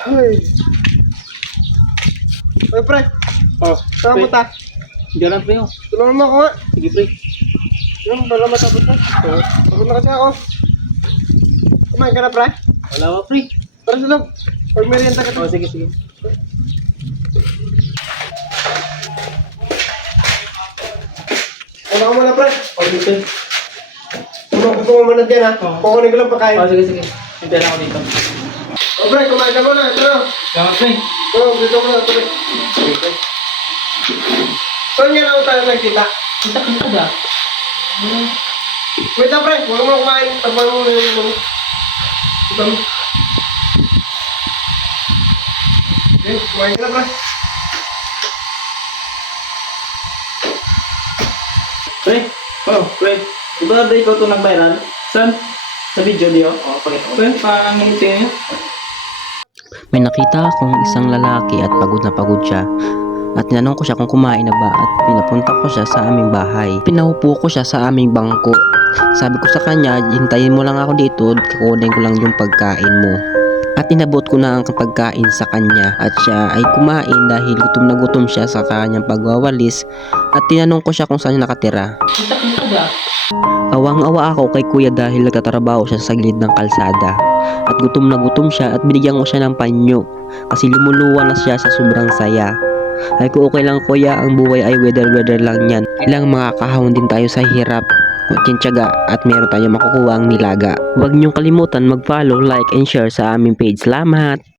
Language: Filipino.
Ay. Ay, pre. Oh, Saan pre. punta? Diyan pre, oh. Tulungan mo ako nga. Sige pre. Yung pala matapos na. Pagod na kasi ako. Kumain ka na, pre? Wala ba pre? Tara sa loob. Pag merienda ka Oh, to. sige, sige. Ano ka muna, pre? Oh, sige pre. Kumain ko muna dyan, ha? Oo. Kukunin ko lang pagkain. Oh, sige, sige. Hintayin ako dito. Oh, pre, kumain ka muna. Ito na. Salamat pre. Dito mo na, pre. Sige pre. Saan nga lang tayo nagkita? Kita ba? Wait lang, pre. Huwag mo kumain. Tabay mo na yung ano. Ito mo. Okay, kumain ka na, pre. Pre? Oh, pre. Di ba na ikaw ito nag-viral? Saan? Sa video niyo? Oh, pakita ko. Pre, parang ngiti niyo. May nakita akong isang lalaki at pagod siya. At tinanong ko siya kung kumain na ba at pinapunta ko siya sa aming bahay. Pinaupo ko siya sa aming bangko. Sabi ko sa kanya, hintayin mo lang ako dito, kukunin ko lang yung pagkain mo. At inabot ko na ang pagkain sa kanya at siya ay kumain dahil gutom na gutom siya sa kanyang pagwawalis at tinanong ko siya kung saan nakatira. Kita ba? Awang-awa ako kay kuya dahil nagtatrabaho siya sa gilid ng kalsada at gutom na gutom siya at binigyan ko siya ng panyo kasi lumuluwa na siya sa sobrang saya. Ay ko okay lang kuya, ang buhay ay weather lang yan. Ilang makakahon din tayo sa hirap, tiyaga at meron tayong makukuha ang nilaga. Huwag niyong kalimutan mag-follow, like and share sa aming page. Salamat!